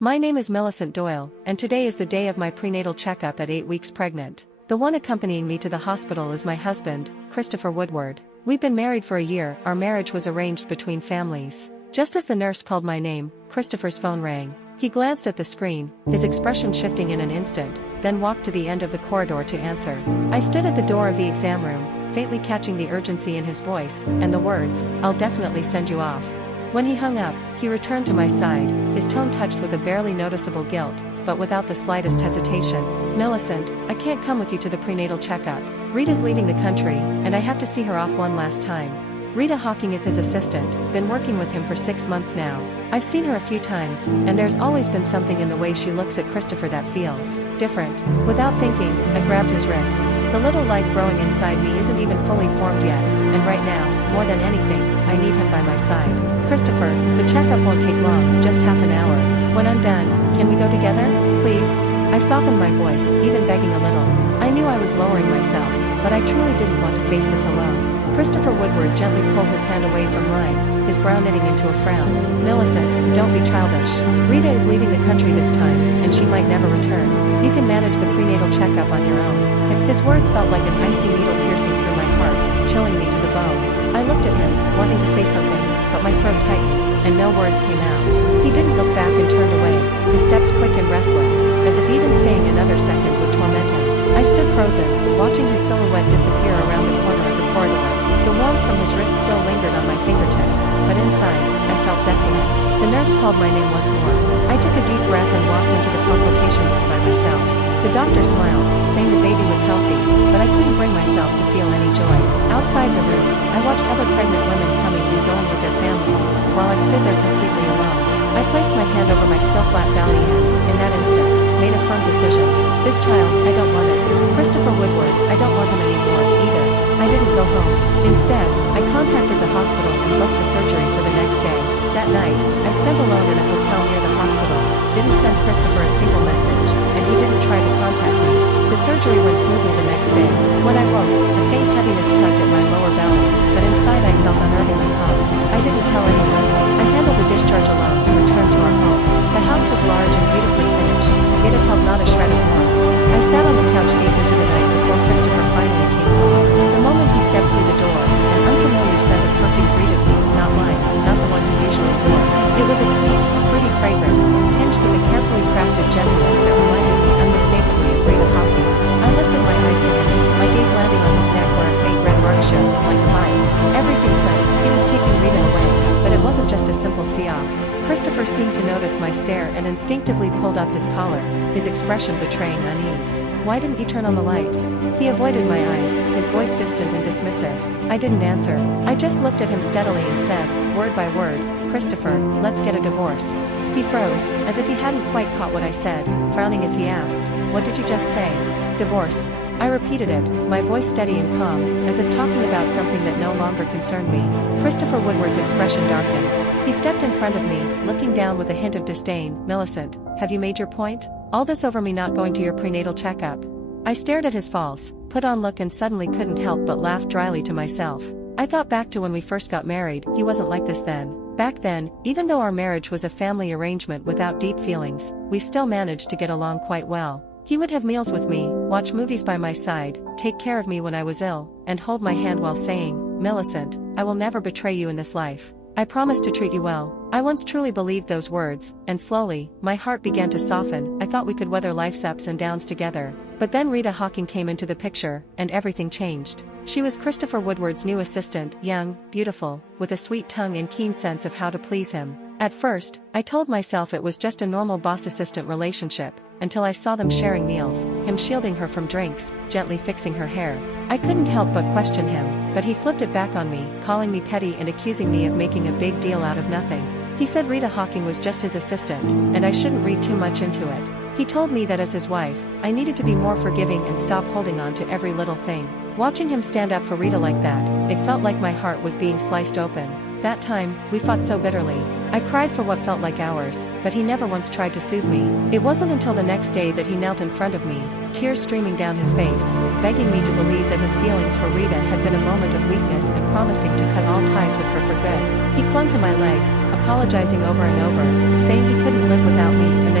My name is Millicent Doyle, and today is the day of my prenatal checkup at 8 weeks pregnant. The one accompanying me to the hospital is my husband, Christopher Woodward. We've been married for a year. Our marriage was arranged between families. Just as the nurse called my name, Christopher's phone rang. He glanced at the screen, his expression shifting in an instant, then walked to the end of the corridor to answer. I stood at the door of the exam room, faintly catching the urgency in his voice, and the words, "I'll definitely send you off." When he hung up, he returned to my side, his tone touched with a barely noticeable guilt, but without the slightest hesitation. "Millicent, I can't come with you to the prenatal checkup. Rita's leaving the country, and I have to see her off one last time. Rita Hawking is his assistant, been working with him for 6 months now. I've seen her a few times, and there's always been something in the way she looks at Christopher that feels different." Without thinking, I grabbed his wrist. The little life growing inside me isn't even fully formed yet, and right now, more than anything, I need him by my side. "Christopher, the checkup won't take long, just half an hour. When I'm done, can we go together, please?" I softened my voice, even begging a little. I knew I was lowering myself, but I truly didn't want to face this alone. Christopher Woodward gently pulled his hand away from mine, his brow knitting into a frown. "Millicent, don't be childish. Rita is leaving the country this time, and she might never return. You can manage the prenatal checkup on your own." His words felt like an icy needle piercing through my heart, chilling me to the bone. I looked at him, wanting to say something, but my throat tightened, and no words came out. He didn't look back and turned away, his steps quick and restless, as if even staying another second would torment him. I stood frozen, watching his silhouette disappear around the corner of the corridor. The warmth from his wrist still lingered on my fingertips, but inside, I felt desolate. The nurse called my name once more. I took a deep breath and walked into the consultation room by myself. The doctor smiled, saying the baby was healthy, but I couldn't bring myself to feel any joy. Outside the room, I watched other pregnant women coming and going with their families, while I stood there completely alone. I placed my hand over my still flat belly and, in that instant, made a firm decision. This child, I don't want it. Christopher Woodward, I don't want him anymore, either. I didn't go home. Instead, I contacted the hospital and booked the surgery for the next day. That night, I spent alone in a hotel near the hospital, didn't send Christopher a single message, and he didn't try to contact me. The surgery went smoothly the next day. When I woke, a faint heaviness tugged at my lower belly, but inside I felt unnervingly calm. I didn't tell anyone. I handled the discharge alone and returned to our home. The house was large and beautifully finished, yet it held not a shred of warmth. I sat on the couch deep into the night before Christopher finally came home. The moment he stepped through the door, an unfamiliar scent of perfume greeted me, not mine, not the one he usually wore. It was a sweet, fruity fragrance, tinged with a carefully crafted gentleness that reminded me unmistakably of Rita Hawking. I lifted my eyes to him, my gaze landing on his neck where a faint red mark showed, like a bite. Everything clicked. He was taking Rita away, but it wasn't just a simple see-off. Christopher seemed to notice my stare and instinctively pulled up his collar, his expression betraying unease. "Why didn't you turn on the light?" He avoided my eyes, his voice distant and dismissive. I didn't answer. I just looked at him steadily and said, word by word, "Christopher, let's get a divorce." He froze, as if he hadn't quite caught what I said, frowning as he asked, "What did you just say?" "Divorce." I repeated it, my voice steady and calm, as if talking about something that no longer concerned me. Christopher Woodward's expression darkened. He stepped in front of me, looking down with a hint of disdain. "Millicent, have you made your point? All this over me not going to your prenatal checkup?" I stared at his false, put-on look and suddenly couldn't help but laugh dryly to myself. I thought back to when we first got married. He wasn't like this then. Back then, even though our marriage was a family arrangement without deep feelings, we still managed to get along quite well. He would have meals with me, watch movies by my side, take care of me when I was ill, and hold my hand while saying, "Millicent, I will never betray you in this life. I promise to treat you well." I once truly believed those words, and slowly, my heart began to soften. I thought we could weather life's ups and downs together. But then Rita Hawking came into the picture, and everything changed. She was Christopher Woodward's new assistant, young, beautiful, with a sweet tongue and keen sense of how to please him. At first, I told myself it was just a normal boss-assistant relationship, until I saw them sharing meals, him shielding her from drinks, gently fixing her hair. I couldn't help but question him, but he flipped it back on me, calling me petty and accusing me of making a big deal out of nothing. He said Rita Hawking was just his assistant, and I shouldn't read too much into it. He told me that as his wife, I needed to be more forgiving and stop holding on to every little thing. Watching him stand up for Rita like that, it felt like my heart was being sliced open. That time, we fought so bitterly. I cried for what felt like hours, but he never once tried to soothe me. It wasn't until the next day that he knelt in front of me, tears streaming down his face, begging me to believe that his feelings for Rita had been a moment of weakness and promising to cut all ties with her for good. He clung to my legs, apologizing over and over, saying he couldn't live without me and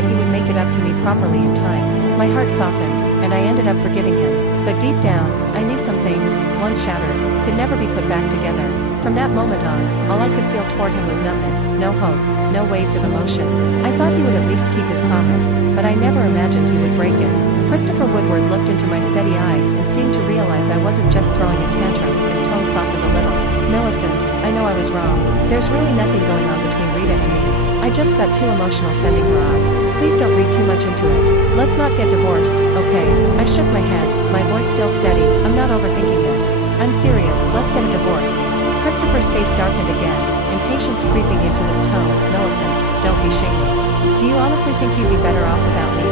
properly in time. My heart softened, and I ended up forgiving him. But deep down, I knew some things, once shattered, could never be put back together. From that moment on, all I could feel toward him was numbness, no hope, no waves of emotion. I thought he would at least keep his promise, but I never imagined he would break it. Christopher Woodward looked into my steady eyes and seemed to realize I wasn't just throwing a tantrum. His tone softened a little. "Millicent, I know I was wrong. There's really nothing going on between Rita and me. I just got too emotional sending her off. Please don't read too much into it. Let's not get divorced, okay?" I shook my head, my voice still steady. "I'm not overthinking this. I'm serious, let's get a divorce." Christopher's face darkened again, impatience creeping into his tone. "Millicent, don't be shameless. Do you honestly think you'd be better off without me?"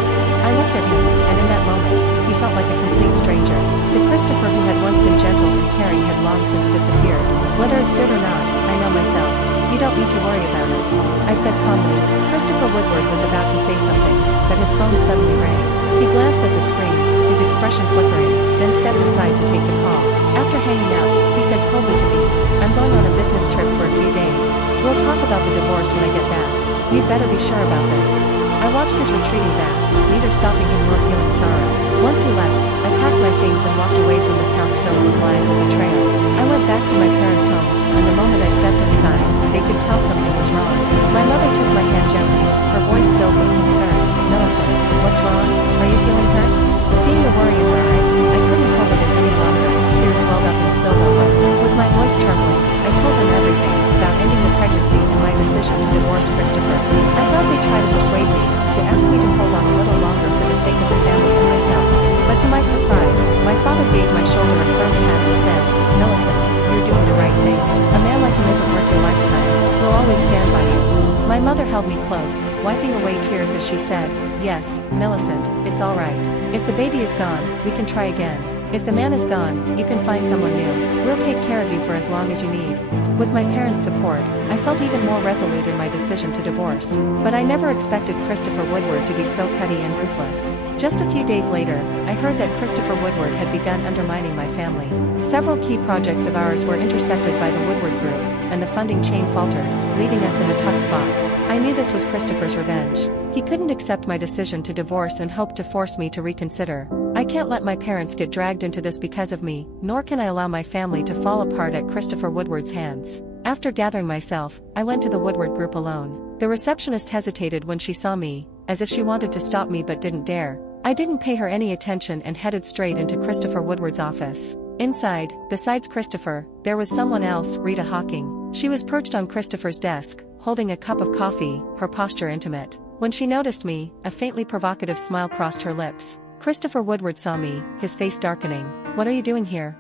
I looked at him, and in that moment, he felt like a complete stranger. The Christopher who had once been gentle and caring had long since disappeared. "Whether it's good or not, I know myself. You don't need to worry about it," I said calmly. Christopher Woodward was about to say something, but his phone suddenly rang. He glanced at the screen, his expression flickering, then stepped aside to take the call. After hanging up, he said coldly to me, "I'm going on a business trip for a few days. We'll talk about the divorce when I get back. You'd better be sure about this." I watched his retreating back, neither stopping him nor feeling sorrow. Once he left, I packed my things and walked away from this house filled with lies and betrayal. I went back to my parents' home, and the moment I stepped inside, they could tell something was wrong. My mother took my hand gently, her voice filled with concern. "Millicent, what's wrong? Are you feeling hurt?" Seeing the worry in her eyes, I couldn't hold it in any longer. Tears welled up and spilled over. With my voice trembling, I told them everything, about ending the pregnancy and my decision to divorce Christopher. I thought they'd try to persuade me, to ask me to hold on a little longer for the sake of the family and myself. But to my surprise, my father gave my shoulder a firm pat and said, "Millicent, you're doing the right thing. A man like him isn't worth your lifetime. We'll always stand by you." My mother held me close, wiping away tears as she said, "Yes, Millicent, it's all right. If the baby is gone, we can try again. If the man is gone, you can find someone new. We'll take care of you for as long as you need." With my parents' support, I felt even more resolute in my decision to divorce. But I never expected Christopher Woodward to be so petty and ruthless. Just a few days later, I heard that Christopher Woodward had begun undermining my family. Several key projects of ours were intersected by the Woodward Group, and the funding chain faltered, leaving us in a tough spot. I knew this was Christopher's revenge. He couldn't accept my decision to divorce and hoped to force me to reconsider. I can't let my parents get dragged into this because of me, nor can I allow my family to fall apart at Christopher Woodward's hands. After gathering myself, I went to the Woodward Group alone. The receptionist hesitated when she saw me, as if she wanted to stop me but didn't dare. I didn't pay her any attention and headed straight into Christopher Woodward's office. Inside, besides Christopher, there was someone else, Rita Hawking. She was perched on Christopher's desk, holding a cup of coffee, her posture intimate. When she noticed me, a faintly provocative smile crossed her lips. Christopher Woodward saw me, his face darkening. "What are you doing here?"